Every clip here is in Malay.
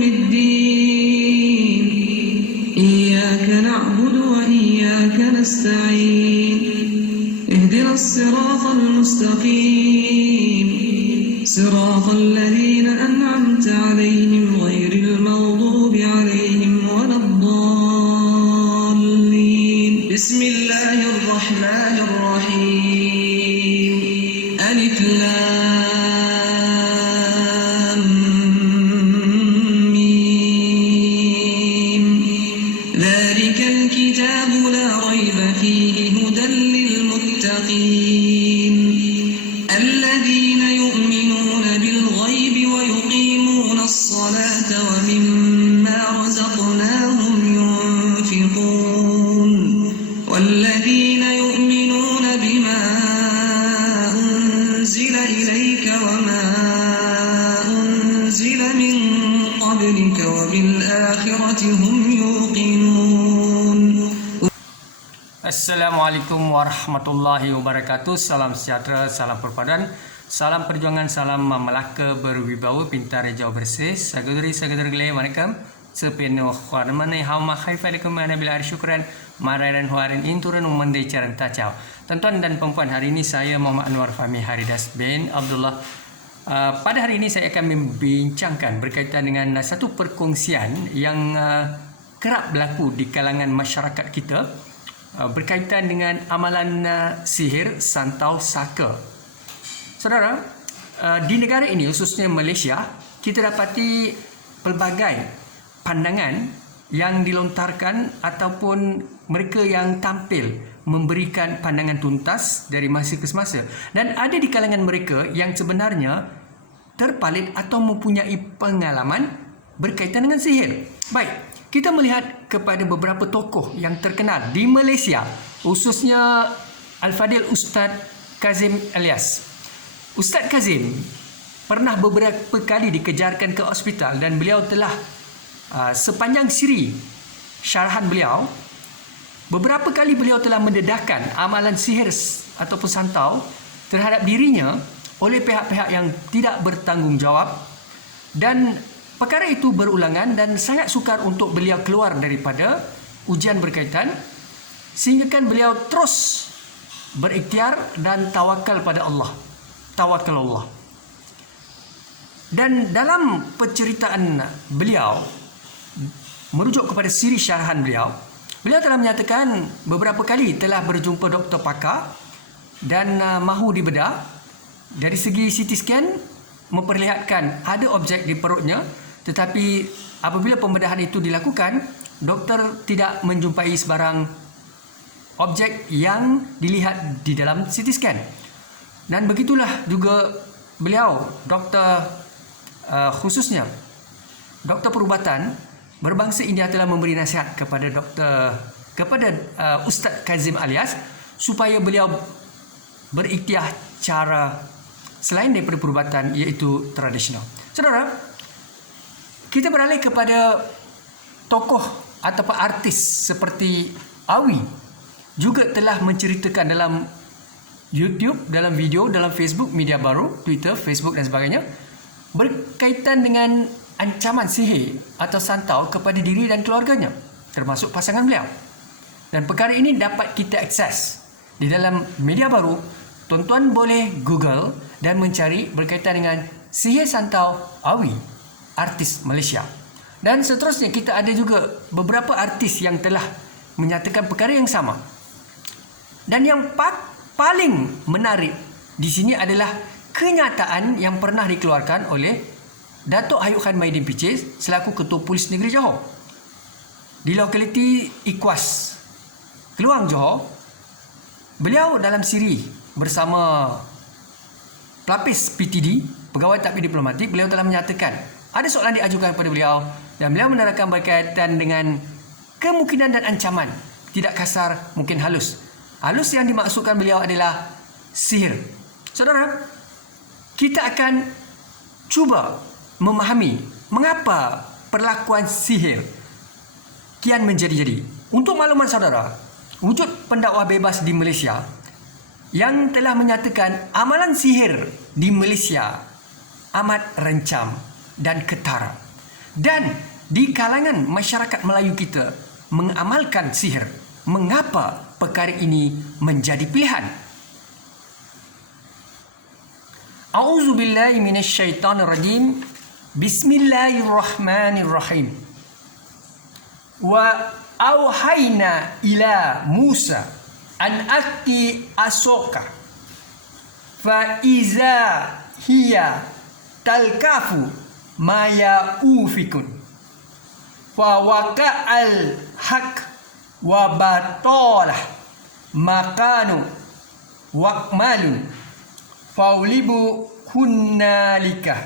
يوم الدين إياك نعبد وإياك نستعين اهدنا الصراط المستقيم صراط الذين أنعمت عليهم غير المغضوب عليهم ولا الضالين بسم الله الرحمن الرحيم ألف لام ميم ذلك الكتاب لا ريب فيه هدى للمتقين الذين يؤمنون بالغيب ويقيمون الصلاة ومما رزقناهم ينفقون والذين يؤمنون بما أنزل إليك وما أنزل من قبلك وبالآخرة هم يوقنون. Assalamualaikum warahmatullahi wabarakatuh. Salam sejahtera, salam perpaduan, salam perjuangan, salam Melaka berwibawa, pintar hijau bersih. Saudari-saudari gele, waalaikum. Sepenuh khidmat hauma khaifalikum ana bil syukran mararan huarin inturun umandai caran tacau. Tuan-tuan dan puan-puan, hari ini saya Muhammad Anwar Fahmi Haridas bin Abdullah. Pada hari ini saya akan membincangkan berkaitan dengan satu perkongsian yang kerap berlaku di kalangan masyarakat kita berkaitan dengan amalan sihir santau saka. Saudara, di negara ini khususnya Malaysia, kita dapati pelbagai pandangan yang dilontarkan ataupun mereka yang tampil memberikan pandangan tuntas dari masa ke semasa, dan ada di kalangan mereka yang sebenarnya terpalit atau mempunyai pengalaman berkaitan dengan sihir. Baik, kita melihat kepada beberapa tokoh yang terkenal di Malaysia, khususnya Al-Fadil Ustaz Kazim Alias. Ustaz Kazim pernah beberapa kali dikejarkan ke hospital dan beliau telah sepanjang siri syarahan beliau, beberapa kali beliau telah mendedahkan amalan sihir ataupun santau terhadap dirinya oleh pihak-pihak yang tidak bertanggungjawab, dan perkara itu berulangan dan sangat sukar untuk beliau keluar daripada ujian berkaitan, sehingga kan beliau terus berikhtiar dan tawakal pada Allah. Tawakal Allah. Dan dalam penceritaan beliau, merujuk kepada siri syarahan beliau, beliau telah menyatakan beberapa kali telah berjumpa doktor pakar dan mahu dibedah. Dari segi CT scan memperlihatkan ada objek di perutnya, tetapi apabila pembedahan itu dilakukan, doktor tidak menjumpai sebarang objek yang dilihat di dalam CT scan. Dan begitulah juga beliau, doktor khususnya doktor perubatan berbangsa India, telah memberi nasihat kepada Ustaz Kazim Alias supaya beliau berikhtiar cara selain daripada perubatan, iaitu tradisional. Saudara, kita beralih kepada tokoh ataupun artis seperti Awi, juga telah menceritakan dalam YouTube, dalam video, dalam Facebook, media baru, Twitter, Facebook dan sebagainya, berkaitan dengan ancaman sihir atau santau kepada diri dan keluarganya, termasuk pasangan beliau. Dan perkara ini dapat kita akses di dalam media baru. Tuan-tuan boleh Google dan mencari berkaitan dengan sihir santau Awi, artis Malaysia. Dan seterusnya, kita ada juga beberapa artis yang telah menyatakan perkara yang sama. Dan yang paling menarik di sini adalah kenyataan yang pernah dikeluarkan oleh Datuk Ayub Khan Maidin Picis selaku Ketua Polis Negeri Johor di lokaliti Ikwas, Keluang, Johor. Beliau dalam siri bersama pelapis PTD, pegawai tadbir diplomatik, beliau telah menyatakan ada soalan diajukan kepada beliau, dan beliau menerangkan berkaitan dengan kemungkinan dan ancaman, tidak kasar, mungkin halus. Halus yang dimaksudkan beliau adalah sihir. Saudara, kita akan cuba memahami mengapa perlakuan sihir kian menjadi-jadi. Untuk makluman saudara, wujud pendakwah bebas di Malaysia yang telah menyatakan amalan sihir di Malaysia amat rencam dan ketara. Dan di kalangan masyarakat Melayu kita mengamalkan sihir. Mengapa perkara ini menjadi pilihan? A'udzubillahi minasyaitonirrajim. Bismillahirrahmanirrahim. Wa auhayna ila Musa an ati asoka fa iza hiya talkafu ma yaufikun fa waqa'al haq wa batalah makanu waqmalun faulibu hunnalika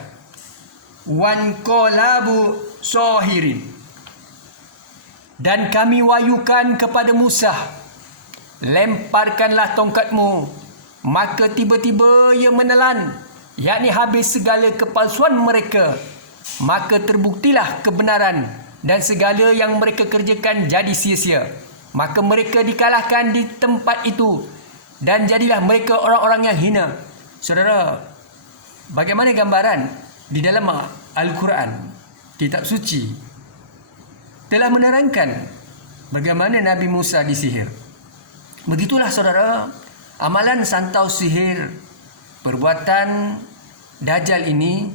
wanqalabu sahirin. Dan kami wahyukan kepada Musa, lemparkanlah tongkatmu. Maka tiba-tiba ia menelan, yakni habis segala kepalsuan mereka. Maka terbuktilah kebenaran dan segala yang mereka kerjakan jadi sia-sia. Maka mereka dikalahkan di tempat itu dan jadilah mereka orang-orang yang hina. Saudara, bagaimana gambaran di dalam Al-Quran, kitab suci, telah menerangkan bagaimana Nabi Musa disihir. Begitulah saudara, amalan santau sihir, perbuatan Dajjal ini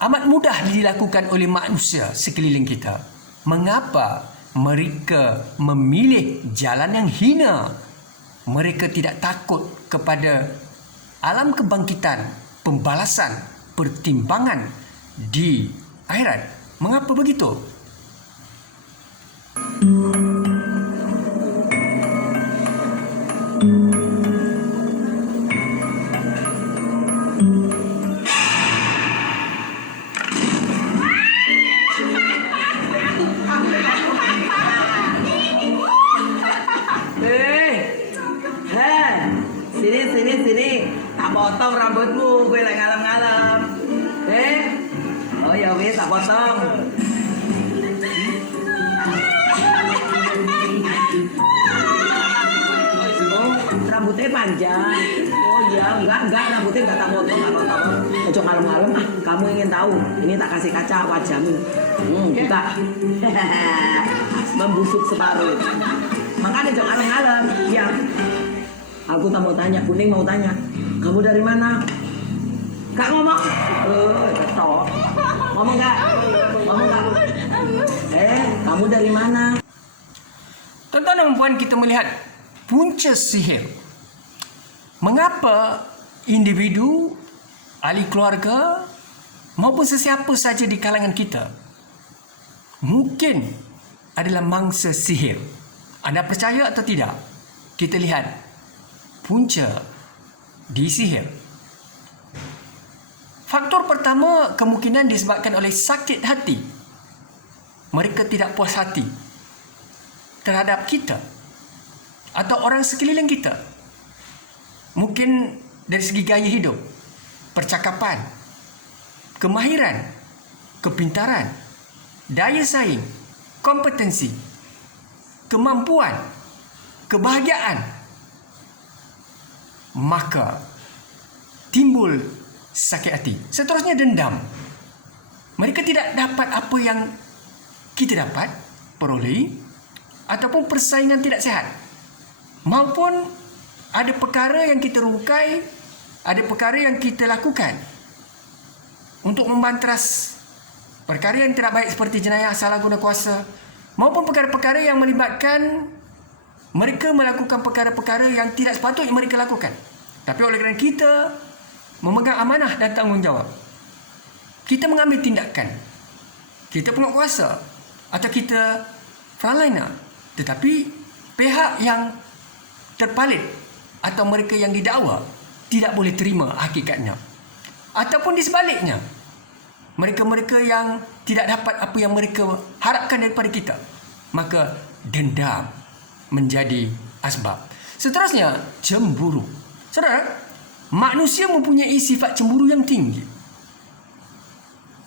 amat mudah dilakukan oleh manusia sekeliling kita. Mengapa mereka memilih jalan yang hina? Mereka tidak takut kepada alam kebangkitan, pembalasan, pertimbangan di akhirat. Mengapa begitu? Sini. Tak potong rambutmu, gue lagi ngalem-ngalem. Oh ya wis, tak potong. Rambutnya panjang. Oh iya, enggak, rambutnya enggak tak potong, enggak potong. Ojo ngalem-ngalem, kamu ingin tahu. Ini tak kasih kaca wajahmu. Buka. Membusuk separuh. Makanya ojo ngalem-ngalem. Iya. Aku tak mau tanya, Kuning mau tanya. Kamu dari mana? Kak ngomong. Ketok. Ngomong Kak. Kamu dari mana? Tuan-tuan dan puan, kita melihat punca sihir. Mengapa individu, ahli keluarga maupun sesiapa saja di kalangan kita mungkin adalah mangsa sihir. Anda percaya atau tidak? Kita lihat punca di sihir. Faktor pertama kemungkinan disebabkan oleh sakit hati. Mereka tidak puas hati terhadap kita atau orang sekeliling kita. Mungkin dari segi gaya hidup, percakapan, kemahiran, kepintaran, daya saing, kompetensi, kemampuan, kebahagiaan. Maka timbul sakit hati. Seterusnya dendam. Mereka tidak dapat apa yang kita dapat peroleh, ataupun persaingan tidak sihat, maupun ada perkara yang kita rungkai, ada perkara yang kita lakukan untuk membantras perkara yang tidak baik seperti jenayah, salah guna kuasa, maupun perkara-perkara yang melibatkan mereka melakukan perkara-perkara yang tidak sepatutnya mereka lakukan. Tapi oleh kerana kita memegang amanah dan tanggungjawab, kita mengambil tindakan. Kita penguatkuasa atau kita frontliner, tetapi pihak yang terpalit atau mereka yang didakwa tidak boleh terima hakikatnya. Ataupun di sebaliknya, mereka-mereka yang tidak dapat apa yang mereka harapkan daripada kita, maka dendam menjadi asbab. Seterusnya, cemburu. Saudara, manusia mempunyai sifat cemburu yang tinggi.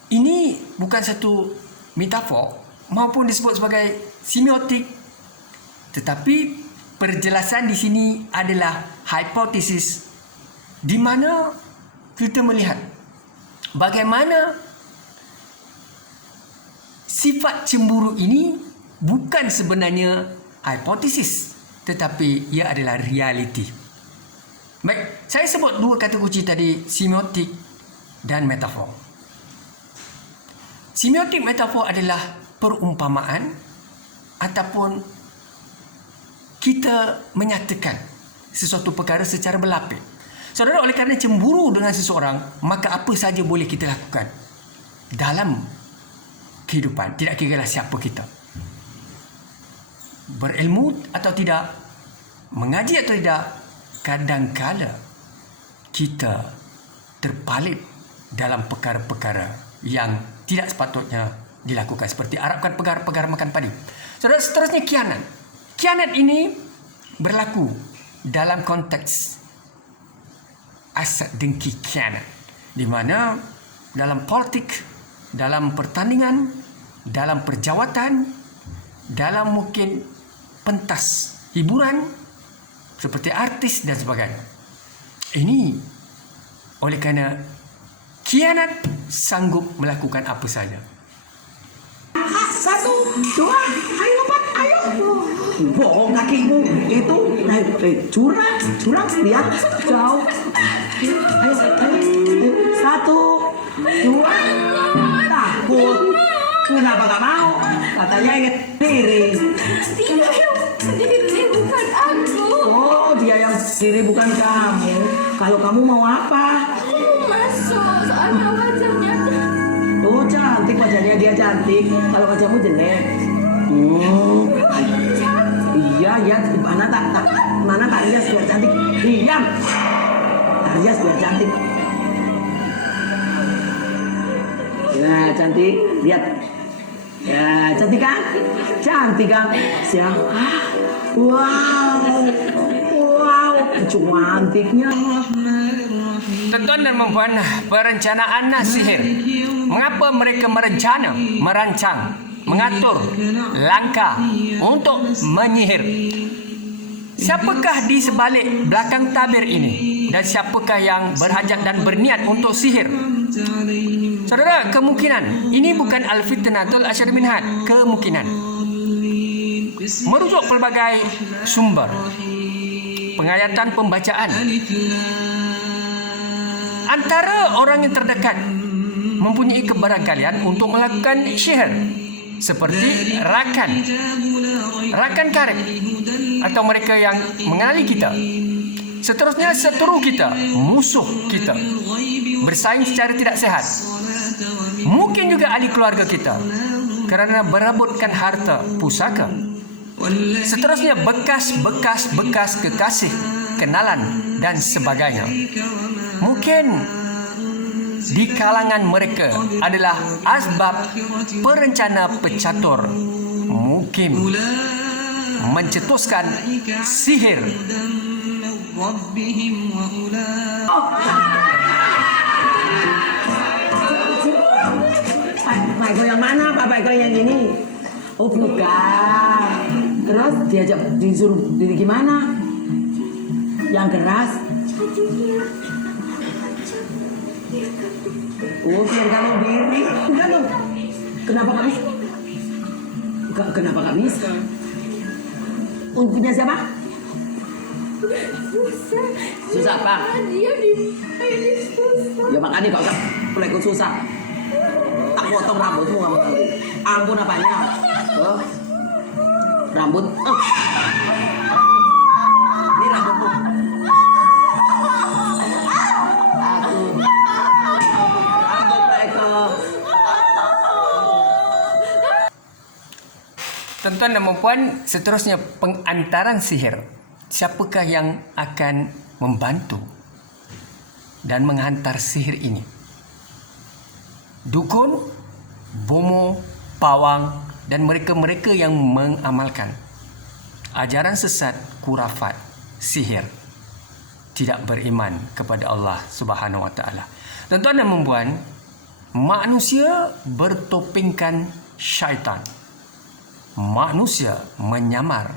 Ini bukan satu metafor maupun disebut sebagai semiotik, tetapi perjelasan di sini adalah hipotesis di mana kita melihat bagaimana sifat cemburu ini bukan sebenarnya hipotesis, tetapi ia adalah realiti. Baik, saya sebut dua kata kunci tadi, semiotik dan metafor. Semiotik metafor adalah perumpamaan ataupun kita menyatakan sesuatu perkara secara berlapis. Saudara, oleh kerana cemburu dengan seseorang, maka apa saja boleh kita lakukan dalam kehidupan, tidak kira siapa kita. Berilmu atau tidak, mengaji atau tidak, kadang-kala kita terpalit dalam perkara-perkara yang tidak sepatutnya dilakukan, seperti Arabkan perkara-perkara makan padi. Saudara, seterusnya khianat. Khianat ini berlaku dalam konteks asat dengki khianat, di mana dalam politik, dalam pertandingan, dalam perjawatan, dalam mungkin pentas hiburan seperti artis dan sebagainya. Ini oleh kerana khianat sanggup melakukan apa saja. 1, 2, ayo lompat, ayo. Bohong kakimu itu curang lihat jauh. Ayo, 1, 2, takut. Kenapa gak mau? Katanya ingat diri. Diri bukan aku. Oh, dia yang diri bukan kamu. Kalau kamu mau apa? Aku mau masuk, soalnya wajahnya Oh, cantik wajahnya, dia cantik. Kalau wajahmu jelek. Iya, mana tak rias biar cantik. Diam. Tak rias biar cantik. Ya, cantik. Lihat. Ya, cantik kan? Cantik kan? Siapa? Wow. Cantiknya. Tuan-tuan dan puan, perencanaan sihir. Mengapa mereka merancang, mengatur langkah untuk menyihir? Siapakah di sebalik belakang tabir ini? Dan siapakah yang berhajat dan berniat untuk sihir? Saudara, kemungkinan ini bukan al-fitnatul asyar minhat. Kemungkinan merujuk pelbagai sumber, pengayatan pembacaan. Antara orang yang terdekat mempunyai kebarangkalian untuk melakukan sihir, seperti rakan karib atau mereka yang mengenali kita. Seterusnya seteru kita, musuh kita, bersaing secara tidak sehat. Mungkin juga ahli keluarga kita kerana berebutkan harta pusaka. Seterusnya bekas kekasih, kenalan dan sebagainya. Mungkin di kalangan mereka adalah asbab perencana pecatur mungkin mencetuskan sihir. Pak Eko yang mana? Pak Eko yang ini? Oh, bukan. Terus diajak disuruh gimana? Yang keras? Oh, biar kamu diri. Enggak dong. Kenapa gak bisa? Kenapa gak bisa? Punya siapa? Susah apa? dia di susah. Ya makanya kau ikut susah. Tak potong rambutmu kamu tahu. Ampun apanya? Oh. Rambut. Oh. Ini rambutmu. Tuan-tuan dan puan, seterusnya pengantaran sihir. Siapakah yang akan membantu dan menghantar sihir ini? Dukun, bomo, pawang dan mereka-mereka yang mengamalkan ajaran sesat, kurafat, sihir, tidak beriman kepada Allah Subhanahu Wa Taala. Tuan-tuan dan puan, manusia bertopengkan syaitan. Manusia menyamar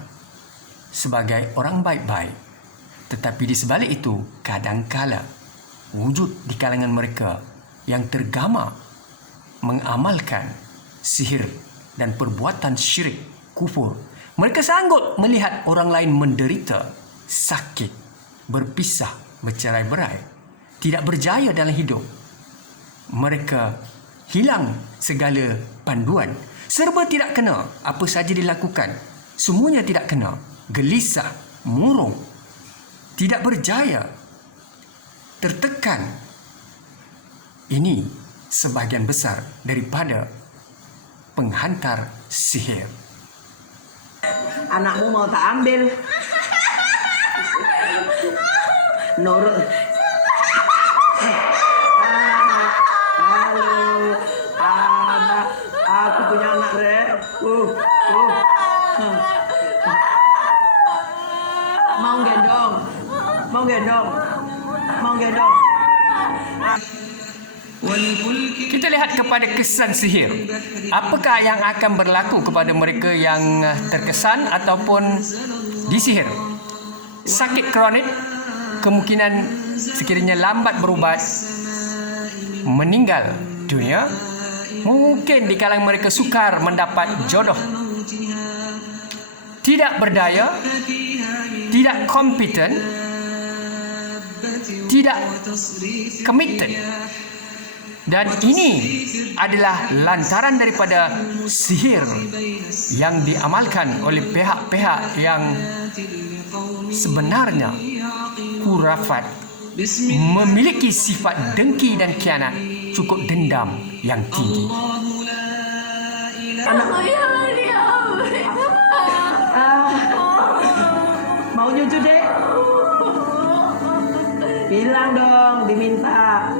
sebagai orang baik-baik, tetapi di sebalik itu kadangkala wujud di kalangan mereka yang tergama mengamalkan sihir dan perbuatan syirik, kufur. Mereka sanggup melihat orang lain menderita, sakit, berpisah, bercerai-berai, tidak berjaya dalam hidup. Mereka hilang segala panduan, serba tidak kena apa saja dilakukan. Semuanya tidak kena, gelisah, murung, tidak berjaya, tertekan. Ini sebahagian besar daripada penghantar sihir. Anakmu mau tak ambil? Nurut. Halo, anak. Aku punya anak, Rek. Mau gendong? Mau gendong? Mau gendong? Kita lihat kepada kesan sihir. Apakah yang akan berlaku kepada mereka yang terkesan ataupun disihir? Sakit kronik, kemungkinan sekiranya lambat berubat, meninggal dunia. Mungkin di kalangan mereka sukar mendapat jodoh, tidak berdaya, tidak kompeten, tidak committed. Dan ini adalah lantaran daripada sihir yang diamalkan oleh pihak-pihak yang sebenarnya khurafat, memiliki sifat dengki dan khianat, cukup dendam yang tinggi. Mau nyucu, Dek? Bilang dong, diminta.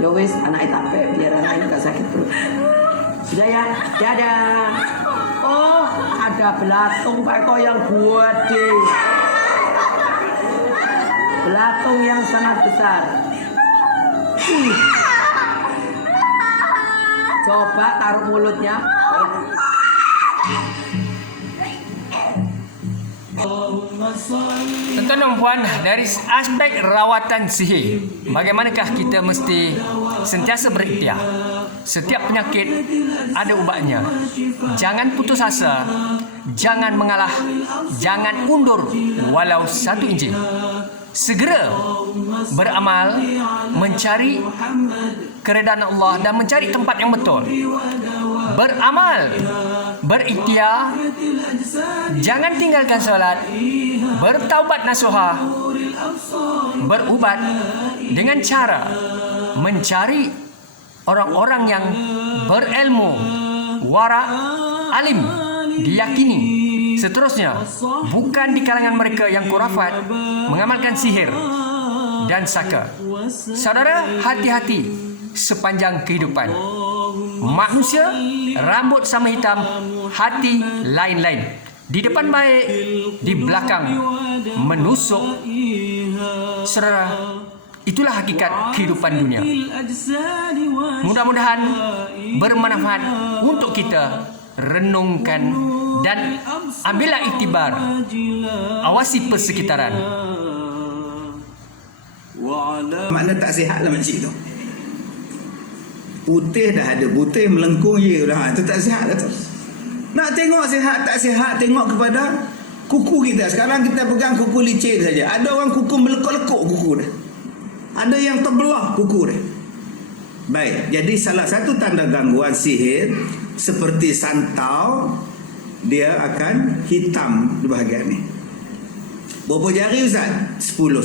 Ya wis, anak tape biar anak ini gak sakit perut. Sudah ya, dadah. Oh, ada belatung Pak Eko yang gede. Belatung yang sangat besar. Coba taruh mulutnya. Tuan-tuan dan puan, dari aspek rawatan sihir, bagaimanakah kita mesti sentiasa berikhtiar? Setiap penyakit ada ubatnya. Jangan putus asa, jangan mengalah, jangan undur walau 1 inci. Segera beramal, mencari keredaan Allah dan mencari tempat yang betul. Beramal, berikhtiar, jangan tinggalkan solat, bertaubat nasuha, berubat dengan cara mencari orang-orang yang berilmu, wara, alim, diyakini. Seterusnya, bukan di kalangan mereka yang khurafat, mengamalkan sihir dan saka. Saudara, hati-hati sepanjang kehidupan. Manusia, rambut sama hitam, hati lain-lain. Di depan baik, di belakang menusuk. Saudara, itulah hakikat kehidupan dunia. Mudah-mudahan bermanfaat untuk kita renungkan dan ambillah iktibar. Awasi persekitaran. Makna tak sihat lah makcik tu. Putih dah ada, putih melengkung je dah. Itu tak sihat lah tu. Nak tengok sihat tak sihat, tengok kepada kuku kita. Sekarang kita pegang kuku licin saja. Ada orang kuku melekuk-lekuk kuku dah. Ada yang terbelah kuku dah. Baik, jadi salah satu tanda gangguan sihir seperti santau, dia akan hitam di bahagian ni. Berapa jari Ustaz? 10.